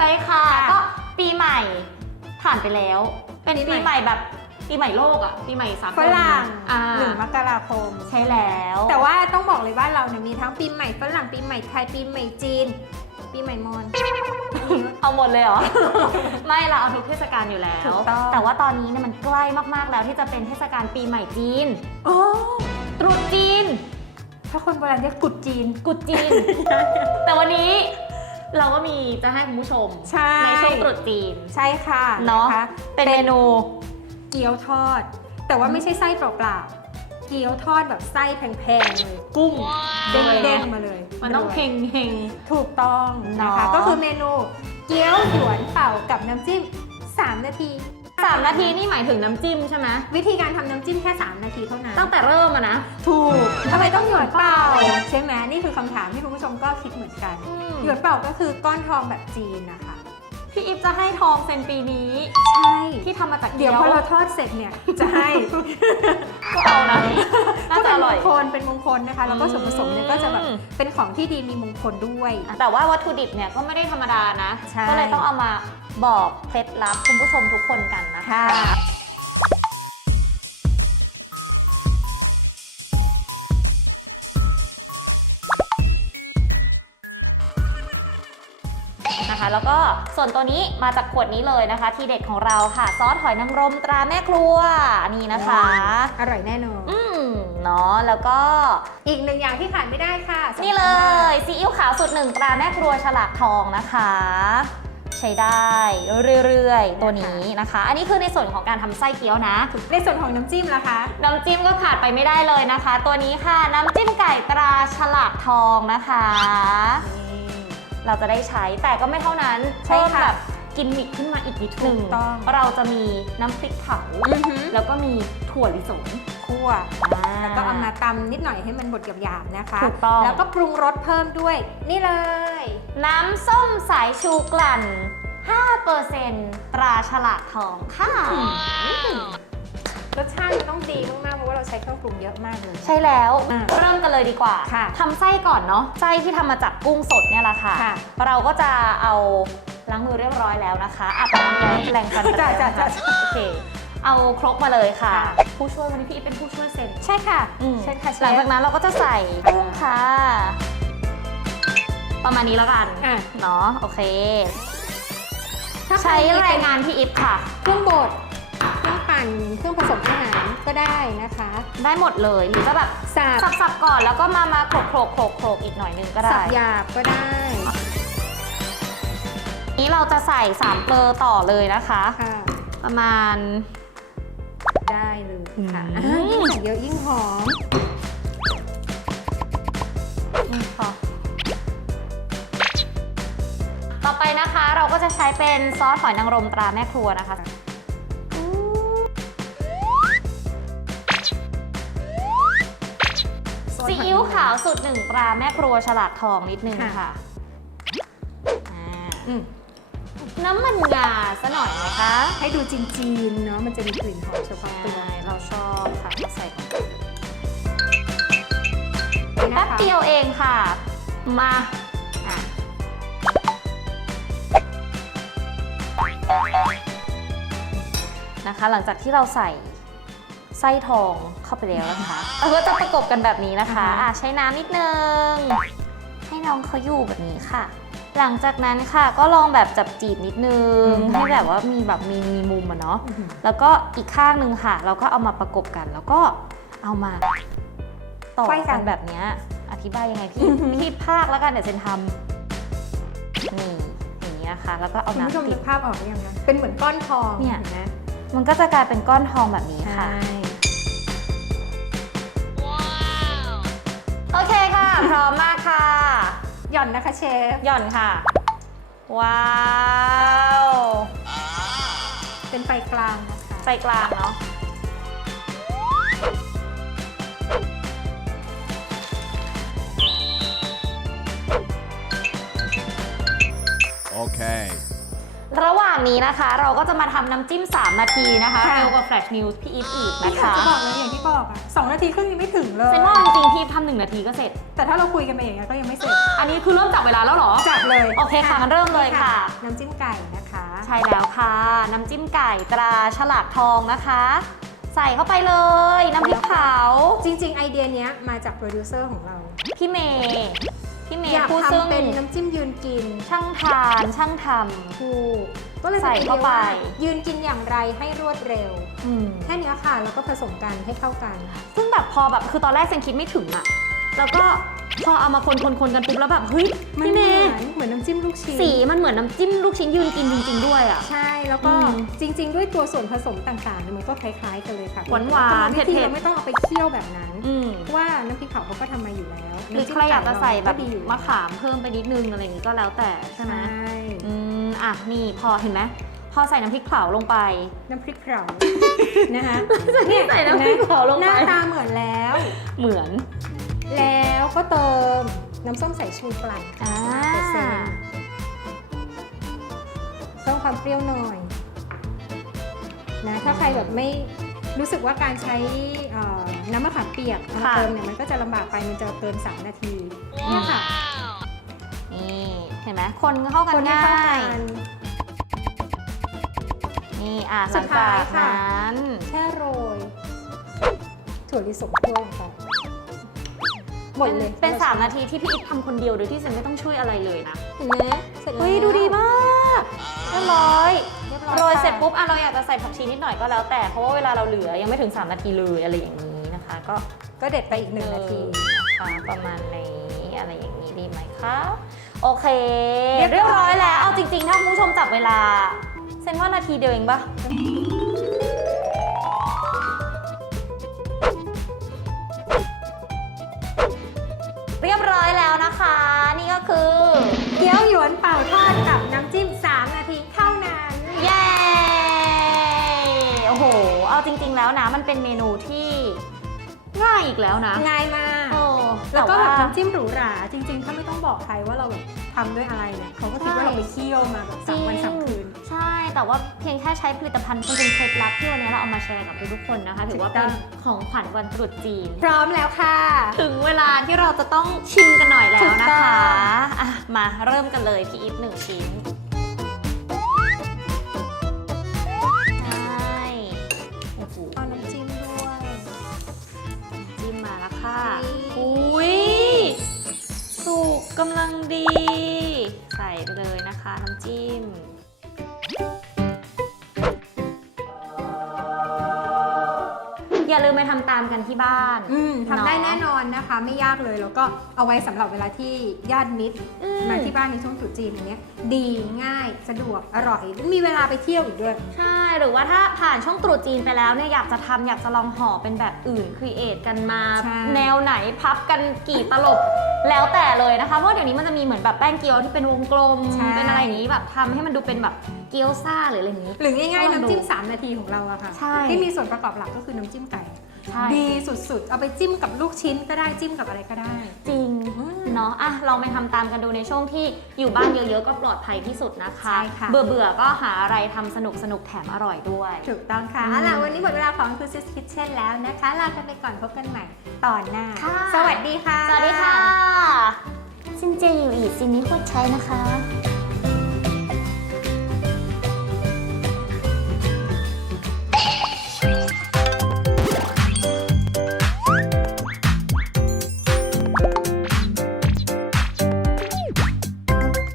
ช่ค่ะ ค่ะก็ปีใหม่ผ่านไปแล้ว เป็นปีปีใหม่ใหม่แบบปีใหม่โลกอะปีใหม่สากลฝรั่งอ่าหนึ่งมกราคม ใช่แล้ว แต่ว่าต้องบอกเลยว่าเราเนี่ยมีทั้งปีใหม่ฝรั่งปีใหม่ไทยปีใหม่จีน ปีใหม่มอญ เอาหมดเลยเหรอ ไม่เราเอาทุกเทศกาลอยู่แล้ว ถูกต้อง แต่ว่าตอนนี้เนี่ยมันใกล้มากๆแล้วที่จะเป็นเทศกาลปีใหม่จีน โอ้ตรุษจีน ถ้าคนโบราณเรียกกุดจีน กุดจีน แต่วันนี้ เราก็มีจะให้คุณผู้ชมใช่ ช่วงตรุษจีน ใช่ค่ะเนาะคเป็นเมนู เกี๊ยวทอด แต่ว่าไม่ใช่ไส้เปล่าๆเกี๊ยวทอดแบบไส้แพงๆเลยกุ้งเด้งๆมาเลยมันต้องเฮงเฮง ถูกต้องนะคะ เนาะก็คือเมนูเกี๊ยวหยวนเป่ากับน้ำจิ้ม 3 นาที สามนาทีนี่หมายถึงน้ำจิ้มใช่ไหมวิธีการทำน้ำจิ้มแค่ 3 นาทีเท่านั้นตั้งแต่เริ่มอะนะ ถูกทำไมต้องหยวนเป่า ใช่ไหมนี่คือคำถามที่คุณผู้ชมก็คิดเหมือนกันหย วนเป่าก็คือก้อนทองแบบจีนนะคะ พี่อิฟจะให้ทองเซนปีนี้ ใช่ที่ทำมาจากเดี๋ยวพอเราทอดเสร็จเนี่ยจะให้ ก็เอานะน่าก็จะเป็อนมร่อยงคลเป็นมงคลนะคะ แล้วก็ส่วนผสมเนี่ยก็จะแบบอืมเป็นของที่ดีมีมงคลด้วย แต่ว่าวัตถุดิบเนี่ยก็ไม่ได้ธรรมดานะ ใช่ ก็เลยต้องเอามาบอกเคล็ดลับคุณผู้ชมทุกคนกันนะคะ แล้วก็ส่วนตัวนี้มาจากขวดนี้เลยนะคะ ที่เด็ดของเราค่ะซอสหอยนางรมตราแม่ครัวนี่นะคะอร่อยแน่นอนอืมเนาะแล้วก็อีกหนึ่งอย่างที่ขาดไม่ได้ค่ะสำคัญนี่เลมากยซีอิ๊วขาวสูตรหนึ่งตราแม่ครัวฉลากทองนะคะใช้ได้เรื่อยๆ ตัวนี้นะคะ อันนี้คือในส่วนของการทำไส้เกี๊ยวนะ ในส่วนของน้ำจิ้มล่ะคะ น้ำจิ้มก็ขาดไปไม่ได้เลยนะคะ ตัวนี้ค่ะน้ำจิ้มไก่ตราฉลากทองนะคะ เราจะได้ใช้แต่ก็ไม่เท่านั้นใช่เพิ่มค่ะ แบบกินมิกขึ้นมาอีกนิดหนึ่งถูกต้อง เราจะมีน้ำพริกเผาอือหือแล้วก็มีถั่วลิสงคั่ว แล้วก็เอามาตำนิดหน่อยให้มันบดหยาบๆนะคะ ถูกต้อง แล้วก็ปรุงรสเพิ่มด้วย นี่เลย น้ำส้มสายชูกลั่น 5%ตราฉลากทองค่ะ รสชาติมันต้องดีมากๆเพราะว่าเราใช้เครื่องปรุงเยอะมากเลย ใช่แล้วอะเริ่มกันเลยดีกว่าค่ะทำไส้ก่อนเนาะไส้ที่ทำมาจากกุ้งสดเนี่ยแหละค่ะ ค่ะ เราก็จะเอาล้างมือเรียบร้อยแล้วนะคะอาบน้ำแล้วแรงฟันกันจ้ะแล้วจ้ะนะคะจ้ะโอเค เอาครกมาเลยค่ะค่ะ ผู้ช่วยวันนี้พี่อีฟเป็นผู้ช่วยเซ็น ใช่ค่ะอืมใช่ค่ะเชหลังฟจากนั้นเราก็จะใส่กุ้งค่ะ ประมาณนี้แล้วกันอะ เนาะโอเค ถ้าใช้คมีแรงงานพี่อีฟค่ะ เครื่องบดเครื่อง ปั่นเครื่องผสมอาหารก็ได้นะคะ ได้หมดเลยหรือจะแบบสับ สับๆก่อนแล้วก็มามาโขลกโขลกโขลกโขลกอีกหน่อยหนึงก็สัได้บหยาบก็ได้นี้เราจะใส่สามเกลอต่อเลยนะคะ ค่ะประมาณ ได้เลยค่ะอืม อ่ายิ่งใส่เยอะยิ่งหอมอืมพอต่อไปนะคะเราก็จะใช้เป็นซอสหอยนางรมตราแม่ครัวนะคะ ซีอิ๊วขาวสูตรหนึ่งตราแม่ครัวฉลากทองนิดนึงค่ะอ่าอืมน้ำมันงาซะหน่อยนะคะ ให้ดูจีนๆเนาะมันจะมีกลิ่นหอมเฉพาะตัวใช่เราชอบค่ะก็ใส่ก่อนนี่แป๊นะบคะเดียวเองค่ะ มาอะนะคะ หลังจากที่เราใส่ ไส้ทองเข้าไปแล้วนะคะเราก็จะประกบกันแบบนี้นะคะอะใช้น้ำนิดนึง ให้น้องเขาอยู่แบบนี้ค่ะ หลังจากนั้นค่ะก็ลองแบบจับจีบนิดนึง ให้แบบว่ามีแบบมีมีมุมอะเนาะอื้อหือแล้วก็อีกข้างหนึ่งค่ะ เราก็เอามาประกบกัน แล้วก็เอามาต่อกันแบบเนี้ยอธิบายยังไงพี่พี่ภาคแล้วกันเดี๋ยวเซนทำนี่อย่างนี้นะคะ แล้วก็เอาคุณผู้ชมน้ำตินึดกภาพออกหรือยังนะเป็นเหมือนก้อนทองเนี่ยห็ไหมมันก็จะกลายเป็นก้อนทองแบบนี้ค่ะ พร้อมมากค่ะ หย่อนนะคะเชฟ หย่อนค่ะ ว้าว เป็นไฟกลางนะคะไฟกลางเนาะ Okay. ระหว่างนี้นะคะ เราก็จะมาทำน้ำจิ้ม 3 นาทีนะคะเร็วกว่า Flash News พี่อีฟอีกพี่นะอยากคะจะบอกเลยอย่างที่บอกอะสองนาทีครึ่งยังไม่ถึงเลยเซนว่าจริงๆพี่ทำหนึ่งนาทีก็เสร็จ แต่ถ้าเราคุยกันไปอย่างนี้ยก็ยังไม่เสร็จอันนี้คือเริ่มจับเวลาแล้วเหรอ จัดเลยโอเคค่ะงั้นเริ่มเลยค่ะ น้ำจิ้มไก่นะคะ ใช่แล้วค่ะ น้ำจิ้มไก่ตราฉลากทองนะคะ ใส่เข้าไปเลย น้ำพริกเผาจริง ๆ ไอเดียเนี้ยมาจากโปรดิวเซอร์ของเรา พี่เมย์ พี่เมย์อยากผู้ซึ่งทำเป็นน้ำจิ้มยืนกินช่างทานช่างทถูกก็เลยใส่ป็นไอดียเข้าไปว่ยืนกินอย่างไรให้รวดเร็วำอืม แค่เนี้ยค่ะ แล้วก็ผสมกันให้เข้ากัน ซึ่งแบบพอแบบคือตอนแรกเซนคิดไม่ถึงอะแล้วก็ พอเอามาคนคนคนกันปุ๊บแล้วแบบเฮ้ยมันพี่เหเมมือย์นเหมือนน้ำจิ้มลูกชิ้น สีมันเหมือนน้ำจิ้มลูกชิ้นยืนกินจริง ๆ ด้วยอะใช่แล้วก็อืมจริง ๆ ด้วยตัวส่วนผสมต่างๆเนี่ยมันก็คล้าย ๆ กันเลยค่ะหวานๆแต่วิธีเผ็ดๆ เราไม่ต้องเอาไปเคี่ยวแบบนั้นอืมเพราะว่าน้ำพริกเผาเขาก็ทำมาอยู่แล้วหรือใครอยากจะใส่แบบดีอยู่มะขามเพิ่มไปนิดนึงอะไรอย่างนี้ก็แล้วแต่ใช่ไหม ใช่อืมอะนี่พอเห็นไหมพอใส่น้ำพริกเผาลงไป น้ำพริกเผานะคะใส่น้ำพริกเผาลงหไปน้าตาเหมือนแล้ว เหมือน แล้วก็เติมน้ำส้มสายชูกลั่นอ่าเปอร์เซ็นต์เพิ่มความเปรี้ยวหน่อยนะถ้าใครแบบไม่รู้สึกว่าการใช้เอ่อน้ำมะขามเปียกมาเติมเนี่ยมันก็จะลำบากไปมันจะเกิน 3 นาทีเนี่ยค่ะนี่เห็นไหมคนเข้ากันคนให้ง่าเข้ากัยนนี่อะหสุลัดงท้าจายกค่ะนั้นแค่โรยถั่วลิสงคั่วลงไป หมดเลย เป็น 3 นาทีที่พี่อีกทำคนเดียวโดยที่เซนไม่ต้องช่วยอะไรเลยนะเห็นไหมเสร็จแล้วเฮ้ยดูดีมากเรียบร้อยเรียบร้อยโรยเสร็จค่ะปุ๊บอะเราอยากจะใส่ผักชีนิดหน่อยก็แล้วแต่เพราะว่าเวลาเราเหลือยังไม่ถึง 3 นาทีเลยอะไรอย่างนี้นะคะ ก็ก็เด็ดไปอีกหนึ่งนาทีเออนะคะประมาณนี้อะไรอย่างนี้ดีไหมคะโอเค เรีเรียยบบร้ร้ออยยแล้วค่ะเอาจริง ๆ ถ้าคุณผู้ชมจับเวลาเซนว่านาทีเดียวเองปะ เรียบร้อยแล้วนะคะ นี่ก็คือ เกี๊ยวหยวนเป่าทอดกับน้ำจิ้ม 3 นาทีเท่านั้น เย้ โอ้โห เอาจริง ๆ แล้วนะ มันเป็นเมนูที่ง่ายอีกแล้วนะง่ายมาก โอ้แล้วก็ต่าแบบน้ำจิ้มหรูหราจริงๆถ้าไม่ต้อง บอกใครว่าเราแบบทำด้วยอะไรเนี่ยเขาก็คิดว่าเราไปเคี่ยวมาแบบสามวันสามคืน ใช่ แต่ว่าเพียงแค่ใช้ผลิตภัณฑ์จริงๆเคล็ดลับที่วันนี้เราเอามาแชร์กับทุกๆคนนะคะ ถือว่าเป็นถูกต้องของขวัญวันตรุษจีน พร้อมแล้วค่ะ ถึงเวลาที่เราจะต้องชิมกันหน่อยแล้ถูวกนะต้องคะอะมาเริ่มกันเลยพี่อีฟหนึ่งชิ้น กกำลังดี ใส่ไปเลยนะคะน้ำจิ้ม อย่าลืมไปทำตามกันที่บ้าน อืมทำได้เนาะแน่นอนนะคะ ไม่ยากเลยแล้วก็เอาไว้สำหรับเวลาที่ญาติมิตรอืม มาที่บ้านในช่วงตรุษจีนอย่างเงี้ยดีง่ายสะดวกอร่อย มีเวลาไปเที่ยวอีกด้วย ใช่ หรือว่าถ้าผ่านช่องตรุษจีนไปแล้วเนี่ยอยากจะทำอยากจะลองห่อเป็นแบบอื่นครีเอทกันมา ใช่ แนวไหนพับกันกี่ตลบแล้วแต่เลยนะคะ เพราะเดี๋ยวนี้มันจะมีเหมือนแบบแป้งเกี๊ยวที่เป็นวงกลมเป็นอะไรอย่างนี้แบบทำให้มันดูเป็นแบบเกี๊ยวซ่าหรืออะไรอย่างนี้ หรือง่ายๆลองดูน้ำจิ้ม 3 นาทีของเราอะค่ะ ใช่ ที่มีส่วนประกอบหลักก็คือน้ำจิ้มไก่ ใช่ดีสุดๆ เอาไปจิ้มกับลูกชิ้นก็ได้จิ้มกับอะไรก็ได้ จริงอืม เนาะอะลองไปทำตามกันดูในช่วงที่อยู่บ้านเยอะๆ ก็ปลอดภัยที่สุดนะคะใช่ค่ะเบื่อๆก็หาอะไรทำสนุกสนุกๆแถมอร่อยด้วย ถูกต้องค่ะอืมเอาล่ะวันนี้หมดเวลาของคือซิสคิทเช่นแล้วนะคะ ลากันไปก่อนพบกันใหม่ตอนหน้าค่ะสวัสดีค่ะ สวัสดีค่ะซินเจอยู่อีกซินนี้พูดใช้นะคะ